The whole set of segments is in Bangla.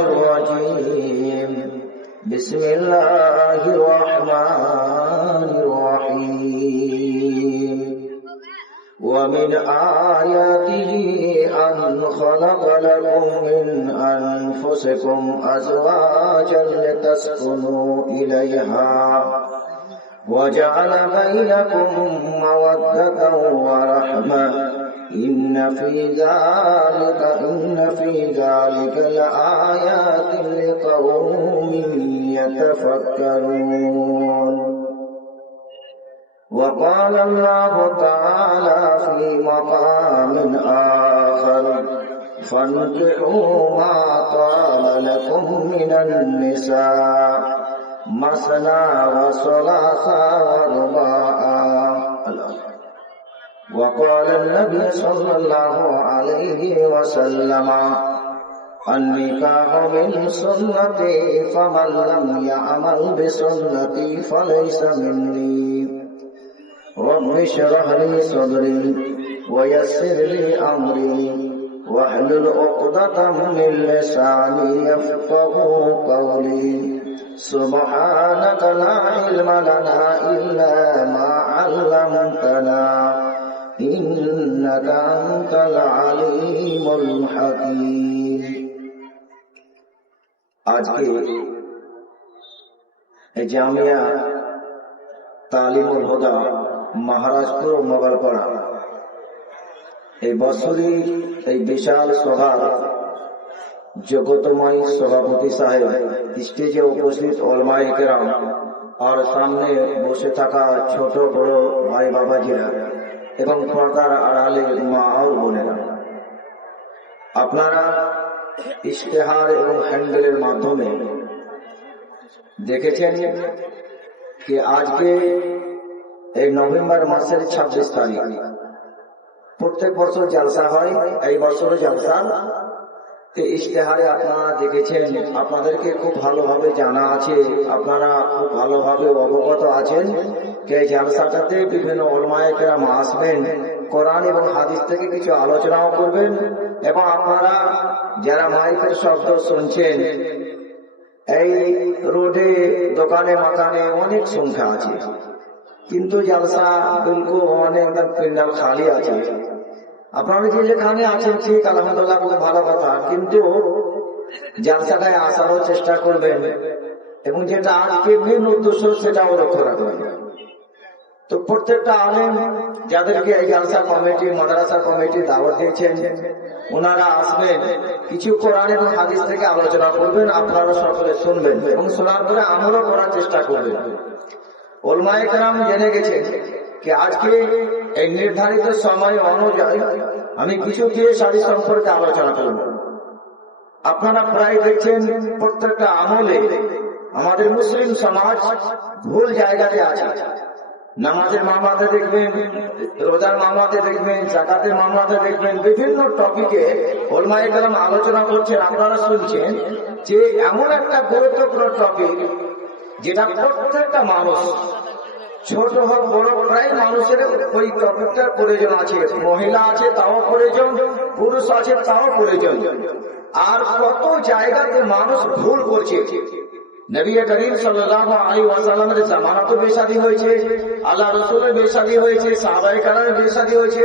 الرجيم. بسم الله الرحمن الرحيم. ومن آياته أن خلق لكم من أنفسكم أزواجا لتسكنوا إليها. وجعل بينكم مودة ورحمة. إن في ذلك إن في ذلك لآيات لقوم يتفكرون. وقال الله تعالى في مقام آخر فانكحوا ما طاب لكم من النساء مثنى وثلاث ورباع وقال النبي صلى الله عليه وسلم النكاح من سنتي فمن لم يعمل بسنتي فليس مني. رب اشرح لي صدري ويسر لي أمري واحلل عقدة من لساني يفقه قولي. سبحانك لا علم لنا إلا ما علمتنا. إنك أنت العليم الحكيم আজকে জামিয়া তালিমুল হুদা মহারাজপুর মোগলপাড়া এই বছরই এই বিশাল সভার জগতময় সভাপতি সাহেব স্টেজে উপস্থিত অলমাই কেরাম আর সামনে বসে থাকা ছোট বড় ভাই বাবাজিরা এবং পর্দার আড়ালে মা আর বোনেরা। আপনারা ইশতেহার এবং হ্যান্ডেলের মাধ্যমে দেখেছেন যে আজকে এই নভেম্বর মাসের ছাব্বিশ তারিখ। প্রত্যেক বছর জলসা হয়, এই বছরও জলসা। ইশতেহারে আপনারা দেখেছেন, আপনাদেরকে খুব ভালোভাবে জানা আছে, আপনারা খুব ভালোভাবে অবগত আছেন। যে জালসাটাতে বিভিন্ন অলমায়কেরাম আসবেন, কোরআন এবং হাদিস থেকে কিছু আলোচনাও করবেন এবং আপনারা যারা মাইকের শব্দ শুনছেন, এই রোডে, দোকানে, মাকানে অনেক সংখ্যা আছে। কিন্তু জালসা বিলকুল অনেক প্যান্ডাল খালি আছে। আপনারা যে যেখানে আছেন, ঠিক আলহামদুলিল্লাহ খুব ভালো কথা। কিন্তু জালসাটায় আসারও চেষ্টা করবেন এবং যেটা আজকে মেন উদ্দেশ্য, সেটাও লক্ষ্য রাখবেন। তো প্রত্যেকটা আলেম যাদেরকে এই জালসা কমিটি, মাদ্রাসা কমিটি দাওয়াত দিয়েছেন, ওনারা আসবেন কিছু কোরআন এবং হাদিস থেকে আলোচনা করবেন, আপনারা সকলে শুনবেন এবং শোনার পরে আমলও করার চেষ্টা করবেন। ওলমায় কালাম জেনে গেছেন যে আজকে এই নির্ধারিত সময় অনুযায়ী আমি কিছু দিয়ে শাড়ি সম্পর্কে আলোচনা করব। আপনারা প্রায় দেখছেন প্রত্যেকটা আমলে আমাদের মুসলিম সমাজ ভুল জায়গাতে আছে। নামাজের মামলাতে দেখবেন, রোজার মামলাতে দেখবেন, জাকাতের মামলাতে দেখবেন, বিভিন্ন টপিকে ওলমায় কালাম আলোচনা করছেন, আপনারা শুনছেন যে এমন একটা গুরুত্বপূর্ণ টপিক যেটা প্রত্যেকটা মানুষ, ছোট হোক, বড় প্রায় মানুষের ওই টপিকটার প্রয়োজন আছে। মহিলা আছে, তাও প্রয়োজন, পুরুষ আছে, তাও প্রয়োজন। আর কত জায়গাতে মানুষ ভুল করছে। হয়েছে, আল্লাহ হয়েছে হয়েছে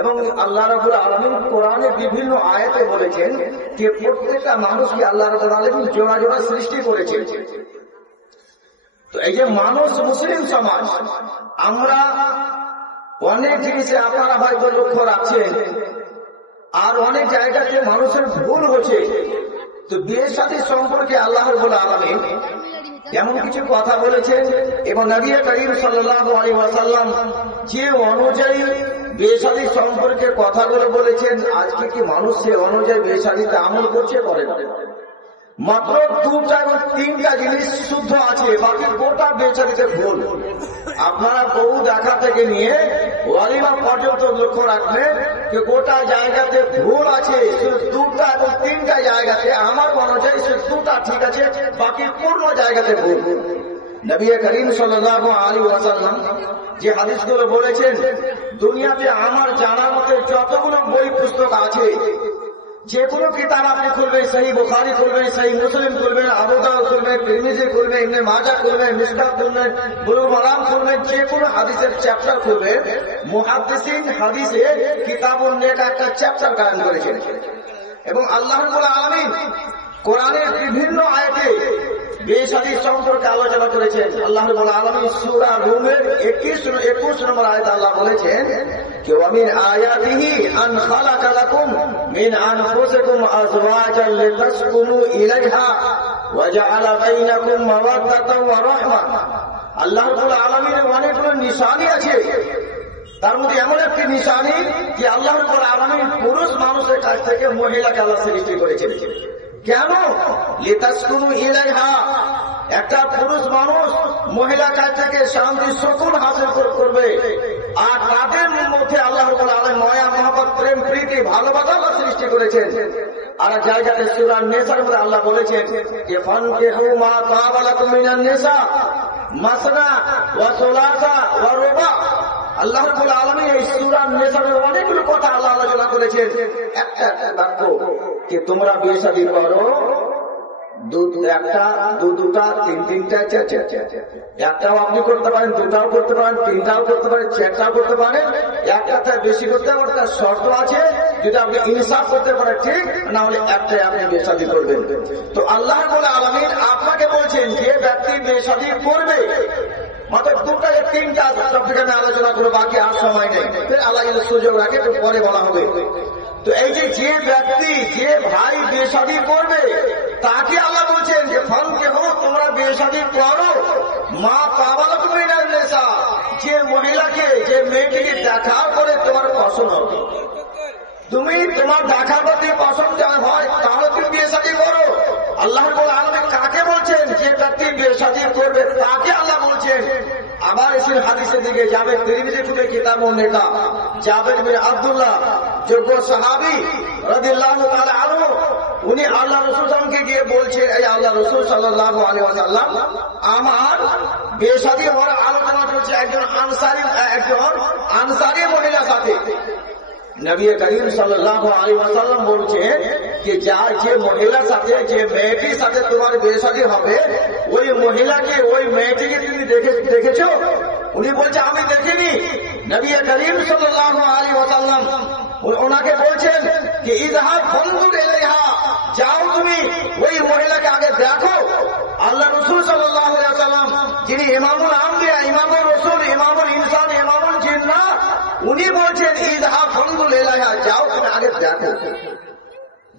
এবং আল্লাহ বিভিন্ন আয়াতে বলেছেন যে প্রত্যেকটা মানুষকে আল্লাহ জোড়া সৃষ্টি করেছে তো এই যে মানুষ মুসলিম সমাজ, আমরা অনেক জিনিসে আপনারা হয়তো লক্ষ্য রাখছেন, আর অনেক জায়গাতে মানুষের ভুল হচ্ছে। তো বিয়ের সাথে সম্পর্কে আল্লাহ আলামী এমন কিছু কথা বলেছেন এবং নবী করিম ওয়াসাল্লাম যে অনুযায়ী বেসাদি সম্পর্কে কথাগুলো বলেছেন, আজকে কি মানুষ সে অনুযায়ী বেসাদিতে আমল করছে করে মাত্র দুটা এবং তিনটা জিনিস শুদ্ধ আছে, বাকি গোটা বেচারিতে ভুল। আপনারা বহু দেখা থেকে নিয়ে ওয়ালিমা পর্যন্ত লক্ষ্য রাখবেন যে গোটা জায়গাতে ভুল আছে, দুটা এবং তিনটা জায়গাতে আমার অনুযায়ী সে দুটা ঠিক আছে, বাকি পূর্ণ জায়গাতে ভুল। নবী করিম সাল্লাহ আলী ওয়াসাল্লাম যে হাদিসগুলো বলেছেন, দুনিয়াতে আমার জানার মতে যতগুলো বই পুস্তক আছে যে কোনো কিতাব আপনি খুলবেন, সেই বুখারি খুলবেন, সেই মুসলিম খুলবেন আবুদাও খুলবেন তিরমিজি খুলবেন ইবনে মাজা খুলবেন মিসকাত খুলবেন বুলুল মারাম খুলবেন যে কোনো হাদিসের চ্যাপ্টার খুলবেন মুহাদ্দিসিন হাদিসে কিতাবুন নেক একটা চ্যাপ্টার কায়ন করেছেন। এবং আল্লাহ রাব্বুল আলামিন কোরআনের বিভিন্ন আয়াতে বেশাদী সম্পর্কে আলোচনা করেছেন। আল্লাহ আলামিন সূরা রুমের 21 21 নম্বর আয়াতে আল্লাহ বলেছেন যে ওয়ামিন আয়াতিহি আন খালাকা লাকুম মিন আনফুসিকুম ইলাইহা। অনেকগুলো আছে। তার মধ্যে এমন একটি নিশানি যে পুরুষ মানুষের কাছ থেকে সৃষ্টি কেন? একটা পুরুষ মানুষ মহিলা কাছ থেকে শান্তি, সুকুন হাসিল করবে। আর তাদের মধ্যে আল্লাহ রাব্বুল নয়া মহব্বত, প্রেম, প্রীতি, ভালোবাসা সৃষ্টি করেছেন। আর জায়গাতে সুরান নেশার মধ্যে আল্লাহ বলেছেন যে ফানকিহু মা তাবালাকুম মিনান নেশা, মাসনা ওয়া সুলাসা ওয়া রুবা। আল্লাহ রাব্বুল আলামিন এই সুরান নেসারের অনেকগুলো কথা আল্লাহ আলোচনা করেছেন। একটা বাক্য, যে তোমরা বিয়ে শাদী করো তিনটা তো আল্লাহ আলমিন আপনাকে বলছেন যে ব্যক্তি বেসাদি করবে। মাত্র দুটা তিনটা থেকে আমি আলোচনা করব, বাকি আর সময় নেই। আল্লাহ সুযোগ রাখে পরে বলা হবে। তো এই যে যে ব্যক্তি, যে ভাই বেসাদি করবে তাকে আল্লাহ বলছেন যে ফলকে হোক তোমরা বেসাদি করো। মা পাওয়ালা তুমি না নেশা? যে মহিলাকে, যে মেয়েটিকে দেখা করে তোমার পছন্দ। তুমি তোমার দেখা প্রতি পছন্দ হয়, তাহলে তুমি বিয়ে শাদী করো। আল্লাহ আলমে কাকে বলছেন যে, ব্যক্তি বিয়ে শাদী করবে, তাকে আল্লাহ বলছেন আবার এসে হাদিসের দিকে যাবে, তিরমিজি থেকে কিতাব নেতা জাবেদ বিন আব্দুল্লাহ, যোগ্য সাহাবি রাদিয়াল্লাহু তাআলা আনহু। উনি আল্লাহ রসুলকে গিয়ে বলছে, এই আল্লাহ রসুল সাল্লাল্লাহু আলাইহি ওয়াসাল্লাম, আমার বিয়ে শাদী হওয়ার আলোচনা চলছে একজন আনসারি একজন আনসারি মহিলার সাথে। করিম বলছেন যে, যা যে মহিলার সাথে, যে মেয়েটির সাথে হবে, ওই মহিলাকে, ওই মেয়েটিকে তুমি দেখে, দেখেছ? উনি বলছে, আমি দেখিনি। নবী করিম সাল্লাল্লাহু আলাইহি ওয়াসাল্লাম ও- ওনাকে বলছেন যে, ইজহার ফনজুর এলেহা যাও তুমি ওই মহিলাকে আগে দেখো। আল্লাহ রসুল সাল্লাম যিনি ইমামুল আম্বিয়া ইমামুল রসুল, ইমামুল ইনসান, ইমামুল জিন্না উনি বলছেন ইজহা ফন্দুল এলাহা যাও তুমি আগে দেখো।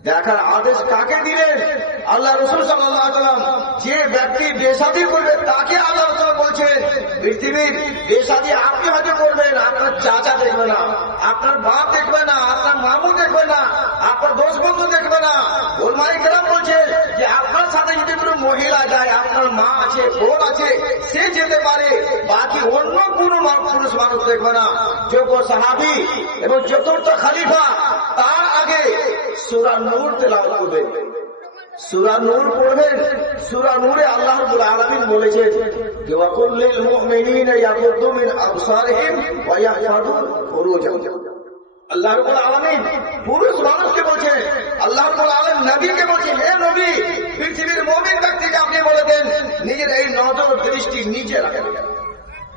দেখার আদেশ কাকে দিলেন? আল্লাহ রসুল সাল্লাম যে ব্যক্তি বেসাদি করবে, তাকে আল্লাহ রসুল বলছেন, পৃথিবীর বেসাদি আপনি হয়তো করবেন, আপনার চাচা দেখবে না, আপনার বাপ দেখবে না, আপনার মামু দেখবে না, আপনার দোষ বন্ধু দেখবে না। ওর মালিকেরাম বলছে যে, আপনার সাথে যদি কোনো মহিলা যায়, আপনার মা আছে, বোন আছে, সে যেতে পারে, বাকি অন্য কোনো পুরুষ মানুষ দেখবে না। যোগ্য সাহাবি এবং চতুর্থ খালিফা, তার আগে সুরা নূর তেলাওয়াত করবেন সুরা নূর পড়বেন সুরা নূরে আল্লাহ রাব্বুল আলামিন বলেছেন যে ওয়াকুল্লিল মুমিনিনা ইয়াগুদ্দু মিন আবসারিহিম ওয়া আপনি বলে দেন, নিজের এই নজর দৃষ্টি নিচে রাখেন।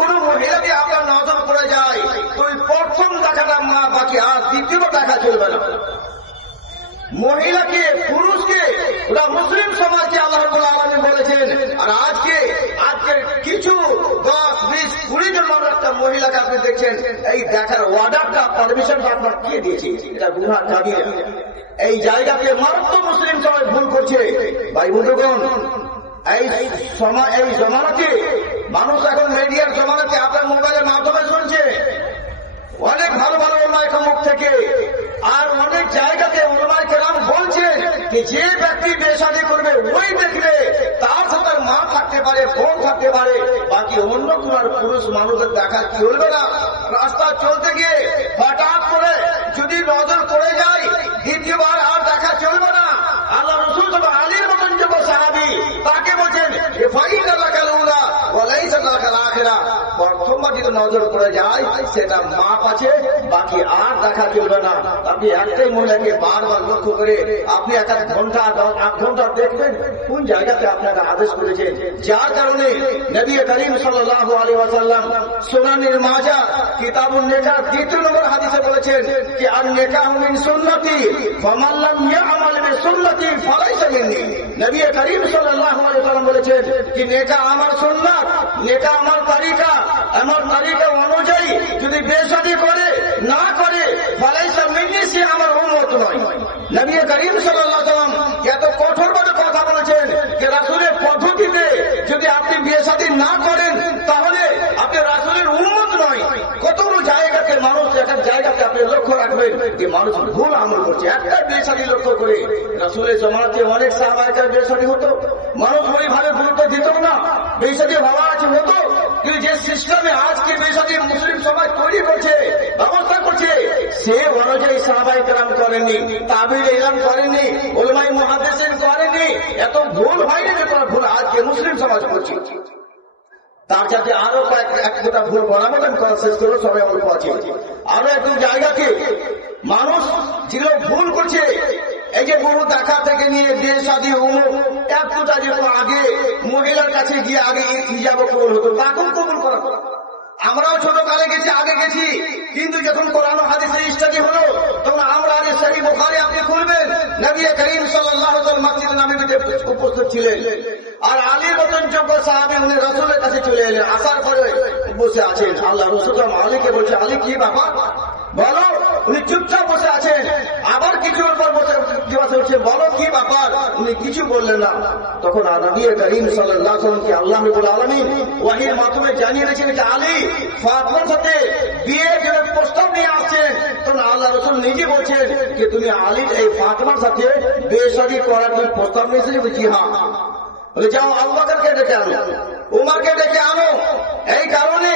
কোনো মহিলাকে আপনার নজর পড়ে যায়, ওই প্রথম দেখাটা মা বাকি, আর দ্বিতীয় দেখা চলবে না। মহিলাকে, পুরুষকে, ওরা মুসলিম সমাজকে আল্লাহ আলামিন বলেছেন, আর আজকে আজকে কিছু দশ, বিশ, কুড়ি জন একটা মহিলাকে আপনি দেখছেন, এই দেখার অর্ডারটা পারমিশনটা আপনার কে দিয়েছে? এটা গুহা কাবিরা এই জায়গাকে মারাত্মক মুসলিম সবাই ভুল করছে। ভাই বন্ধুগণ, এই সমাজ এই জমানাতে মানুষ এখন মিডিয়ার জমানাতে আপনার মোবাইলের মাধ্যমে শুনছে। অনেক ভালো ভালো ওলামায় মুখ থেকে। আর অনেক জায়গাতে ওলামায় কেরাম বলছেন যে যে ব্যক্তি বেসাদি করবে, ওই দেখবে, তার সাথে মা থাকতে পারে বোন থাকতে পারে, বাকি অন্য কোন পুরুষ মানুষের দেখা চলবে না। রাস্তা চলতে গিয়ে হঠাৎ করে যদি নজর পড়ে যায়, দ্বিতীয়বার আর দেখা চলবে না আল্লাহ রসুল তবে আলীর মতন যুব সাহাবি তাকে বলছেন এ ফাইন আল্লাহ কালুনা বলাই সাল্লাহ কাল আখেরা যদি নজর পড়ে যায় সেটা মাপ আছে, বাকি আর দেখা চলবে না। আপনি একটাই মহিলাকে বারবার লক্ষ্য করে আপনি এক এক ঘণ্টা আট ঘণ্টা দেখবেন কোন জায়গাতে আপনাকে আদেশ করেছেন যার কারণে নবী করিম সাল্লাহ আলী ওয়াসাল্লাম সোনানির মাজা কিতাবুল নেকার দ্বিতীয় নম্বর হাদিসে বলেছেন কি আর নেকাহ মিন সুন্নতি ফামাল্লাম ইয়ামাল বি সুন্নতি নবী করিম বলেছেন কি আমার আমার আমার অনুযায়ী যদি করে, না করে, ফালাইসা মিন্নি সে আমার উম্মত নয়। নবী করিম সাল্লাল্লাহু আলাইহি কথা বলেছেন যে রাসূলের পদ্ধতিতে যদি আপনি বিয়ে শাদী না করেন, তাহলে আপনি রাসূলের উম্মত নয় কতগুলো জায়গাতে মানুষ এক এক জায়গাতে আপনি লক্ষ্য রাখবেন যে মানুষ ভুল আমল করছে। একটা শাদী লক্ষ্য করে রাসূলের জমানাতে অনেক সাহাবাহিকার শাদী হতো। মানুষ ওইভাবে গুরুত্ব দিত না। শাদী ভাবা আছে হতো। কিন্তু যে সিস্টেমে আজকে শাদী মুসলিম সমাজ তৈরি করছে ব্যবস্থা করছে, সে অনুযায়ী সাহাবাই কালাম করেননি তাবিল ইলাম করেননি ওলমাই মহাদেশের করেননি এত ভুল হয়নি যে কোনো ভুল আজকে মুসলিম সমাজ করছে। তার সাথে আরও কয়েক এক দুটা ভুল বরাবর করা শেষ করল, সবাই অল্প আছে। আরও একটু জায়গাকে মানুষ যেগুলো ভুল করছে, এই যে গরু দেখা থেকে নিয়ে বিয়ে শাদী উমুক এক দুটা যেরকম আগে মহিলার কাছে গিয়ে আগে হিজাব কবুল হতো তখন কবুল করা। আমরাও ছোট কালে গেছি, আগে গেছি, কিন্তু যখন কোরআন হাদিসের স্টাডি হলো, তখন আমরা আগে সেই বোখারে আপনি খুলবেন, নবী করিম ওয়াসাল্লাম মসজিদ নববীতে উপস্থিত ছিলেন। আর আলীর মতন যোগ্য সাহাবী, উনি রাসূলের কাছে চলে এলেন, আসার পরে বসে আছেন। আল্লাহ রাসূল আলীকে বলছে, আলী, কি ব্যাপার? বলো, উনি চুপচাপ বসে আছেন। আবার কিছুর পর বসে জিজ্ঞাসা হচ্ছে বলো, কি ব্যাপার? উনি কিছু বললেন না। তখন নবী করিম সাল্লাল্লাহু আলাইহি কি আল্লাহ রাব্বুল আলামিন ওয়াহির মাধ্যমে জানিয়ে দিয়েছেন যে, আলী ফাতিমার সাথে বিয়ের জন্য প্রস্তাব নিয়ে আসছেন। তখন আল্লাহ রাসূল নিজে বলছেন যে, তুমি আলীর এই ফাতিমার সাথে বিয়ে শাদী করার জন্য প্রস্তাব নিয়েছিলে? জি হ্যাঁ। বলে, যাও, আবু ডেকে আনো, উমারকে ডেকে আনো। এই কারণে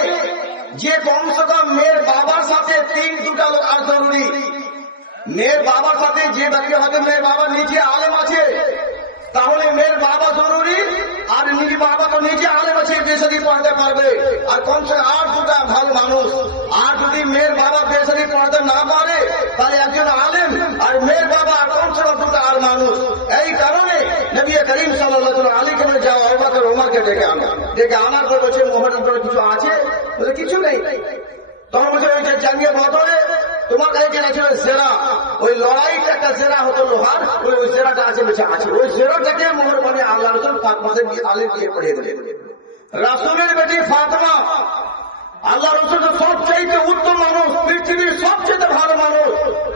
যে কমসে কম মেয়ের বাবার সাথে তিন দুটা লোক আর জরুরি। মেয়ের বাবার সাথে যে ব্যক্তি হয়তো মেয়ের বাবা নিচে আলেম আছে, তাহলে মেয়ের বাবা জরুরি, আর নিজে বাবা তো নিজে আলেম আছে বেসাদি পড়তে পারবে। আর কমসে কম আর দুটা ভালো মানুষ। আর যদি মেয়ের বাবা বেসাদি পড়তে না পারে, তাহলে একজন আলেম নবী করিম সাল্লাহ যাও ওমারকে ডেকে আনো। ডেকে আনার পর বলছে, মোহাম্মদ করে কিছু আছে? বলে, কিছু নেই। তখন বলছে তোমার কাছে যেটা ছিল সেরা। ওই লড়াইটা একটা সেরা হতো লোহার, ওই ওই সেরাটা আছে বেশি আছে। ওই সেরাটাকে মোহর মানে আল্লাহ রসুল ফাতমাকে দিয়ে পড়িয়ে দিলেন। রাসুলের বেটি ফাতমা আল্লাহ রসুল সবচাইতে উত্তম মানুষ, পৃথিবীর সবচেয়ে ভালো মানুষ।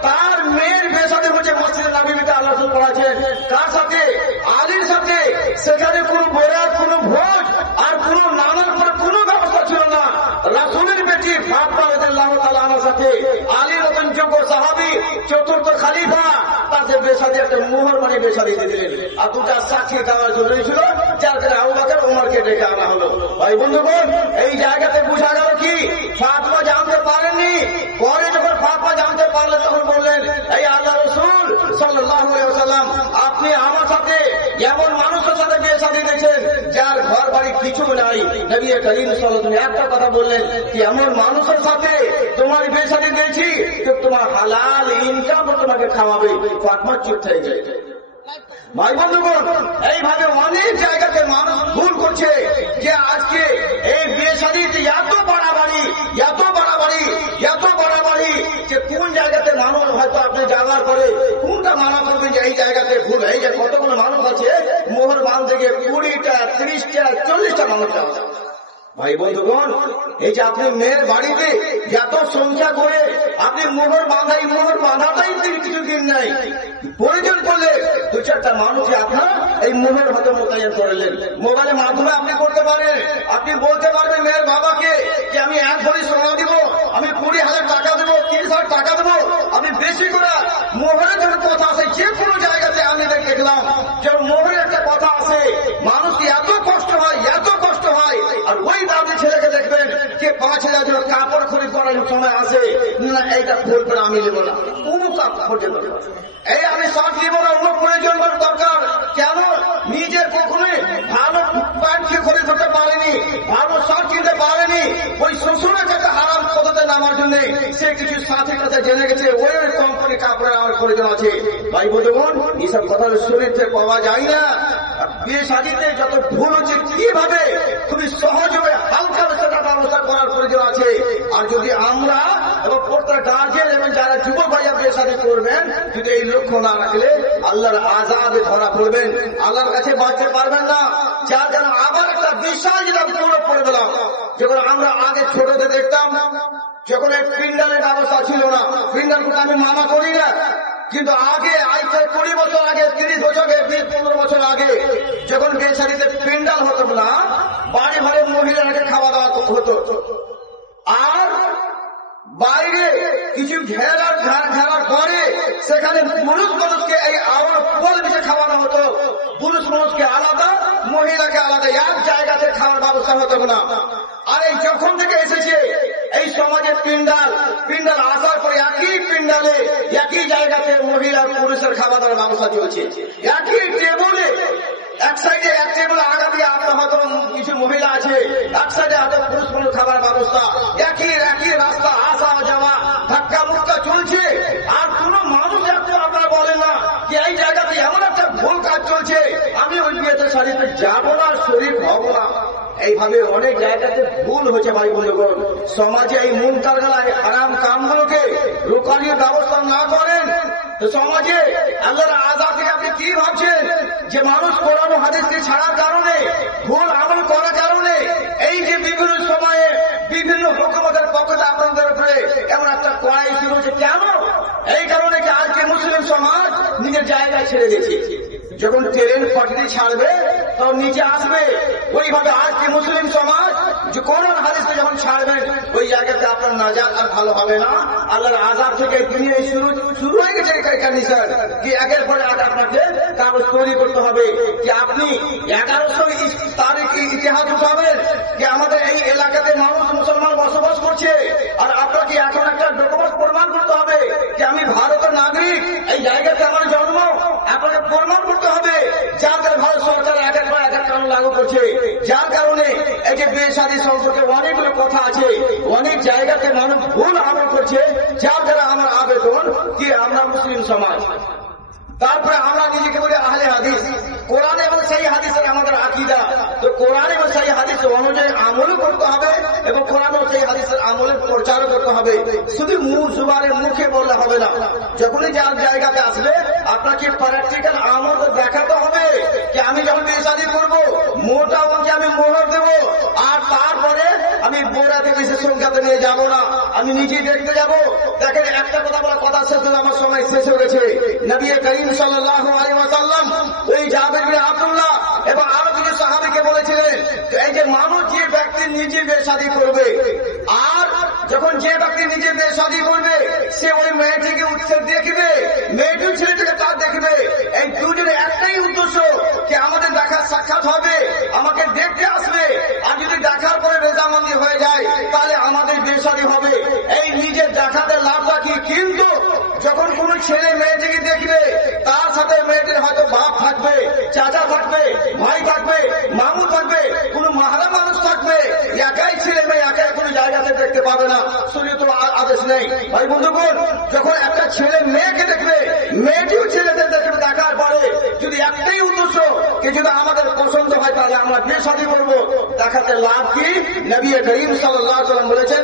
তার মেয়ের বেসাদে হচ্ছে মসজিদে নবীতে আল্লাহ রসুল পড়াচ্ছেন কার সাথে? আলীর সাথে। সেখানে কোনো বরাত কোনো ভোজ আর কোনো নানার পরে কোনো ব্যবস্থা ছিল না। রাসুলের বেটি ফাতমা রাদিয়াল্লাহু তাআলা আনহার সাথে। আলী রতন যোগ্য সাহাবী, চতুর্থ খালিফা তাতে বেসাদি একটা মোহর মানে বেসাদি দিলেন আর দুটা সাক্ষী দেওয়া জরুরি ছিল, যার কারণে ডেকে আনা হলো। ভাই বন্ধুগণ, এই জায়গাতে বোঝা গেল কি? ফাতমা জানতে পারেননি। পরে যখন ফাতমা জানতে পারলেন তখন বললেন, এই আল্লাহ রসুল ওয়াসাল্লাম, আপনি আমার সাথে এমন মানুষের সাথে বিয়ে শাদী দিয়েছেন, যার ঘর বাড়ি কিছু নাই। নবী করিম সাল্লাল্লাহু একটা কথা বললেন, কি এমন মানুষের সাথে তোমার বিয়ে শাদী দিয়েছি তোমার হালাল ইনকাম তোমাকে খাওয়াবে। ফাতমা চুপ হয়ে যায়। ভাই বন্ধুগণ, এইভাবে অনেক জায়গাতে মানুষ ভুল করছে যে আজকে এই বিয়ে শাদীতে এত বাড়াবাড়ি এত বাড়াবাড়ি এত বাড়াবাড়ি যে কোন জায়গাতে মানুষ হয়তো আপনি যাওয়ার পরে কোনটা মানা করবেন যে এই জায়গাতে ভুল? এই যে কতগুলো মানুষ আছে মোহর বান থেকে কুড়িটা, ত্রিশটা, চল্লিশটা মানুষ যাওয়া ভাই বন্ধুগণ, এই যে আপনি মেয়ের বাড়িতে এত সংখ্যা করে আপনি মোহর বাঁধাই, মোহর বাঁধাটাই কিছুদিন নাই। প্রয়োজন করলে দু চারটা মানুষ আপনার এই মোহর হতে মোতায়েন করলেন। মোবাইলের মাধ্যমে আপনি করতে পারেন। আপনি বলতে পারবেন মেয়ের বাবাকে যে আমি এক ভরি সোনা দিব, আমি কুড়ি হাজার টাকা দেবো, তিরিশ হাজার টাকা দেবো, আমি বেশি করে মোহরের জন্য কথা আছে, যে কোনো ভুল করে আমি নেব না। কোনো এই আমি সব নিব না অন্য প্রয়োজন দরকার। কেন? নিজে কখনোই ভালো প্যান্ট করে ধরতে পারেনি, ভালো শর্ট কিনতে পারেনি। ওই শ্বশুরের কাছে হারাম পদ্ধতি নামার জন্য সে কিছু সাথে কাছে জেনে গেছে, ওই ওই কোম্পানি কাপড়ের আমার প্রয়োজন আছে। ভাই বোন এইসব কথা শরীরতে পাওয়া যায় না। বিয়ে শাদিতে যত ভুল হচ্ছে, কীভাবে? খুবই সহজভাবে হালকা সেটা ব্যবস্থা করার প্রয়োজন আছে। আর যদি আমরা এবং প্রত্যেক গার্জেন এবং যারা যুবক ভাইয়া বিয়ে শাদী করবেন, যদি এই লক্ষ্য না রাখলে আল্লাহর আজাদে ধরা পড়বেন। আল্লাহর কাছে বাঁচতে পারবেন না। যার যেন আবার একটা বিশাল যেটা পুরো পড়ে দিলাম। যখন আমরা আগে ছোটতে দেখতাম, যখন এই পিন্ডালের ব্যবস্থা ছিল না পিন্ডালকে আমি মানা করি না। কিন্তু আগে, আজ থেকে কুড়ি বছর আগে, তিরিশ বছর আগে পনেরো বছর আগে, যখন বেসারিতে পিন্ডাল হতো না, বাড়ি ঘরে মহিলাকে খাওয়া দাওয়া হতো। আর বাইরে কিছু ঘেরার ঘেরার পরে সেখানে পুরুষ মানুষকে এই আওয়ার ফল মিশে খাওয়ানো হতো। পুরুষ মানুষকে আলাদা, মহিলাকে আলাদা। এক জায়গাতে খাওয়ার ব্যবস্থা হতো না। আর এই যখন থেকে এসেছে, এই সমাজে পিন্ডাল পিন্ডাল আসার পরে একই পিন্ডালে একই জায়গাতে মহিলা পুরুষের খাওয়া দাওয়ার ব্যবস্থা চলছে। একই টেবলে এক সাইডে এক টেবিল আগা দিয়ে আপনার হয়তো কিছু মহিলা আছে, এক সাইডে হয়তো পুরুষ মানুষ খাবার ব্যবস্থা। একই একই রাস্তা শাড়িতে যাব না শরীর হব না। এইভাবে অনেক জায়গাতে ভুল হয়েছে ভাই বন্ধুগণ সমাজে এই মন কারখানায় আরাম কামগুলোকে রোকানোর ব্যবস্থা না করেন সমাজে আল্লাহর আজাদ থেকে আপনি কি ভাবছেন? যে মানুষ কোরআন হাদিসকে ছাড়ার কারণে, ভুল আমল করার কারণে, এই যে বিভিন্ন সময়ে বিভিন্ন হুকুমতের পক্ষ আপনাদের উপরে এমন একটা কড়াই শুরু হচ্ছে কেন? এই কারণে কি আজকে মুসলিম সমাজ নিজের জায়গায় ছেড়ে গেছে যখন ট্রেন পাটিতে ছাড়বে তখন নিচে আসবে। ওইভাবে আজকে মুসলিম সমাজ, যে কোরআন হাদিসকে যখন ছাড়বেন, ওই জায়গাতে আপনার নাজাত আর ভালো হবে না। আল্লাহর আজাদ থেকে দুনিয়ায় শুরু শুরু হয়ে গেছে কন্ডিশন কি একের পরে এক আপনাকে কাগজ তৈরি করতে হবে? যে আপনি এগারোশো তারিখ ইতিহাস উঠাবেন? যে আমাদের এই এলাকাতে মানুষ মুসলমান বসবাস করছে? আর আপনাকে এখন একটা ডকুমেন্ট প্রমাণ করতে হবে? যে আমি ভারতের নাগরিক? এই জায়গাতে আমার জন্ম। আপনাকে প্রমাণ করতে হবে। যার কারণে ভারত সরকার একের পর এক কারণ লাগু করছে। যার কারণে এই যে বিয়ে শাদী সম্পর্কে অনেকগুলো কথা আছে। অনেক জায়গাতে মানুষ ভুল আমল করছে যার দ্বারা আমার আবেদন যে আমরা মুসলিম সমাজ। তারপরে আমরা নিজেকে বলি আহলে হাদিস। কোরআন এবং সেই হাদিসের আমাদের আকিদা। তো কোরআন এবং সেই হাদিস অনুযায়ী আমলও করতে হবে এবং কোরআন সেই হাদিসের আমলের প্রচারও করতে হবে। শুধু মুখ জুবানের মুখে বললে হবে না। যখনই যার জায়গাতে আসবে, আপনাকে প্র্যাকটিক্যাল আমল দেখাতে হবে যে আমি যখন বিয়ে করব, মোটা অঙ্কে আমি মোহর দেবো, আর তারপরে আমি বোরাতে বিশেষ সংখ্যাতে নিয়ে যাব না। আমি নিজেই দেখতে যাব। দেখেন, একটা কথা বলা কথা শেষ আমার সময় শেষ হয়ে গেছে। নবী করিম সাল্লাল্লাহু আলাইহি ওয়াসাল্লাম, ওই বিন আব্দুল্লাহ এবং আরও কিছু সাহাবীকে বলেছিলেন এই যে মানুষ যে ব্যক্তি নিজে বেশাদি করবে, আর যখন যে ব্যক্তি নিজে বেশাদি করবে, সে ওই মেয়েটিকে উৎসব দেখবে, মেয়েটিও ছেলেটিকে তার দেখবে। এই দুজনের একটাই উদ্দেশ্য, যে আমাদের দেখা সাক্ষাৎ হবে, আমাকে দেখতে আসবে। আর যদি দেখার পরে রেজামন্দি হয়ে যায়, তাহলে আমাদের বেশাদি হবে। এই নিজের দেখাতে লাভ রাখি, কিন্তু যখন কোন ছেলে মেয়েটিকে দেখবে, তার সাথে মেয়েটির হয়তো বাপ থাকবে, চাচা থাকবে, ভাই থাকবে, মামু থাকবে, কোন মাহারা মানুষ থাকবে, একাই ছেলে মেয়ে একাই কোনো জায়গাতে দেখতে পাবে না। শরীর তো আদেশ নেই। ভাই বন্ধুগণ, যখন একটা ছেলে মেয়েকে দেখবে, মেয়েটিও ছেলেদের দেখবে দেখার পরে যদি একটাই উদ্দেশ্য যে যদি আমাদের পছন্দ হয়, তাহলে আমরা বিয়ে শাদী করব। দেখাতে লাভ কি? নবী করিম ওয়াসাল্লাম বলেছেন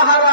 আহারা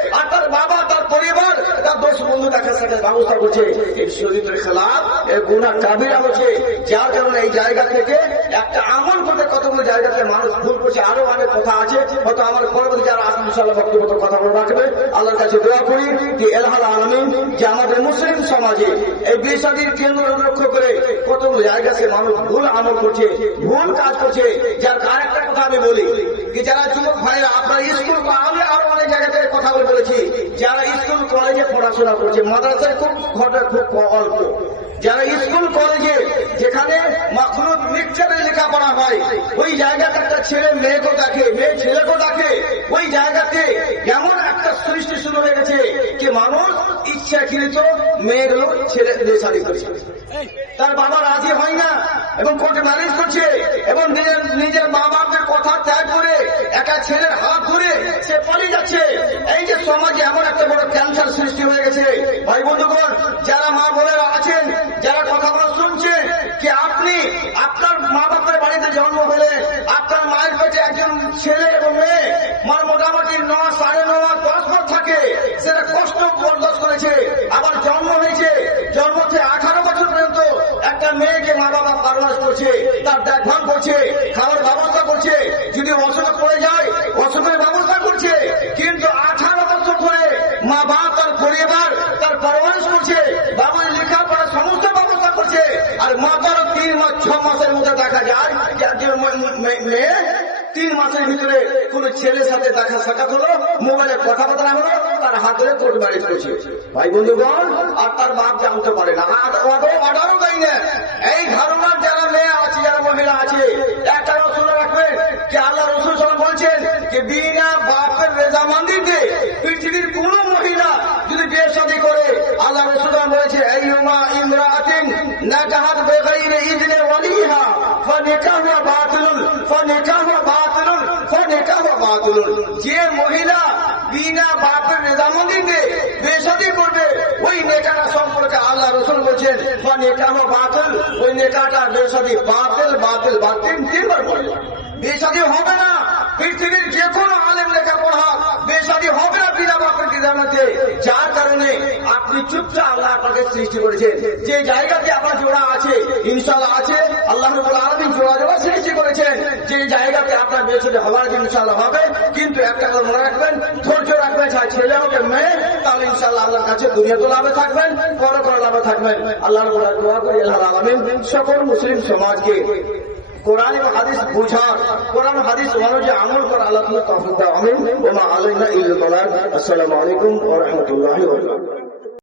আর তার বাবা, তার পরিবার, তার দোষ বন্ধু দেখা সাথে ব্যবস্থা করছে। খেলাফ গুণা কাবিরা হচ্ছে। যার কারণে এই জায়গা থেকে একটা আমল করতে কতগুলো জায়গাতে মানুষ ভুল করছে, আরও অনেক কথা আছে। হয়তো আমার পরবর্তী যারা আসেন ইনশাল্লাহ বক্তব্য কথা বলে রাখবে। আল্লাহর কাছে দোয়া করি যে এলহাল আলমিন, যে আমাদের মুসলিম সমাজে এই বিশাদীর কেন্দ্র লক্ষ্য করে কতগুলো জায়গা জায়গাতে মানুষ ভুল আমল করছে, ভুল কাজ করছে। যার আরেকটা কথা আমি বলি যে যারা যুবক ভাইরা আপনার স্কুল বা আমি আরও অনেক জায়গা থেকে কথা বলেছি যারা স্কুল কলেজে পড়াশোনা করছে মাদ্রাসায় খুব ঘটে খুব অল্প। যারা স্কুল কলেজে যেখানে মাখলুদ মিক্সচারে লেখাপড়া হয় ওই জায়গাতে একটা ছেলে মেয়েকেও দেখে মেয়ে ছেলেকেও দেখে ওই জায়গাতে এমন একটা সৃষ্টি শুরু হয়ে গেছে যে মানুষ ইচ্ছাকৃত মেয়েগুলো ছেলে শাড়ি করছে। তার বাবা রাজি হয় না এবং কোর্টে ম্যারেজ করছে এবং নিজের নিজের মা বাপের কথা ত্যাগ করে, একা ছেলের হাত ধরে সে পালিয়ে যাচ্ছে। এই যে সমাজে এমন একটা বড় ক্যান্সার সৃষ্টি হয়ে গেছে। ভাই বন্ধুগণ, যারা মা বোনেরা আছেন, যারা কথাগুলো শুনছেন কি আপনি আপনার মা বাপের বাড়িতে জন্ম হলে আপনার মায়ের পেটে একজন ছেলে এবং মেয়ে মানে মোটামুটি ন, সাড়ে ন, দশ বছর থাকে, সেটা কষ্ট বরদাস্ত করেছে। আবার জন্ম হয়েছে, জন্ম থেকে আঠারো বছর একটা মেয়েকে মা বাবা পারবাস করছে, তার দেখভাল করছে, খাওয়ার ব্যবস্থা করছে, যদি অসুখ পড়ে যায়, অসুখের ব্যবস্থা করছে, কিন্তু আঠারো বছর করে মা বাবা তার পরিবার, তার পারবাস করছে, বাবার লেখাপড়া সমস্ত ব্যবস্থা করছে, আর মা তার তিন মাস ছ মাসের মধ্যে দেখা যায় মেয়ে তিন মাসের ভিতরে কোন ছেলের সাথে দেখা সাক্ষাৎ হলো, মোবাইলে কথাবার্তা হলো তার হাত ধরে কোর্ট ম্যারেজ করছে ভাই বন্ধুগণ, আর তার বাপ জানতে পারে না। অর্ডারও দেয় না। এই ধারণার যারা মেয়ে আছে, যারা মহিলা আছে, একটা রসুল রাখবেন যে আল্লাহ রসুল সাল্লাম বলছেন যে বিনা বাপের রেজামান্দিতে পৃথিবীর কোন মহিলা যদি বিয়ে শাদী করে, আল্লাহ রসুল বলেছে এই উমা ইমরাতিন নাকাহাত বেগাইরে ইজনে ওয়ালিহা ফানিকাহুয়া বাতিলুন ফানিকাহুয়া বাতিলুন ফানিকাহুয়া বাতিলুন যে মহিলা বিনা বাপের রেজামন্দিতে বিয়ে শাদী করবে, ওই নেকাটা সম্পর্কে আল্লাহ রসুল বলছেন ফানিকাহুয়া বাতিল ওই নেতাটা বেসাদি বাতিল বাতিল বাতিল, তিনবার বলে বেসাদি হবে না পৃথিবীর যে কোনো আলেম লেখাপড়া শাদী হবে না বিনা বাপের দিদানাতে যার কারণে আপনি চুপচাপ আল্লাহ আপনাকে সৃষ্টি করেছেন। যে জায়গাতে আপনার জোড়া আছে ইনশাল্লাহ আছে, আল্লাহ আলমী জোড়া জোড়া সৃষ্টি করেছেন। যে জায়গাতে আপনার শাদী হওয়ার জন্য ইনশাল্লাহ হবে, কিন্তু একটা কথা মনে রাখবেন, ধৈর্য রাখবেন, চাই ছেলে হোক মেয়ে, তাহলে ইনশাল্লাহ আল্লাহর কাছে দুনিয়া তো লাভে থাকবেন বড় করে লাভে থাকবেন। আল্লাহ আলমিন সকল মুসলিম সমাজকে কোরআন এবং হাদিস বুঝার, কোরআন হাদিস অনুযায়ী আমল করা আল্লাহ তুমি তফিক দাও আমিন। ওমা আলাইনা ইল আসসালামু আলাইকুম ওয়া রাহমাতুল্লাহি ওয়া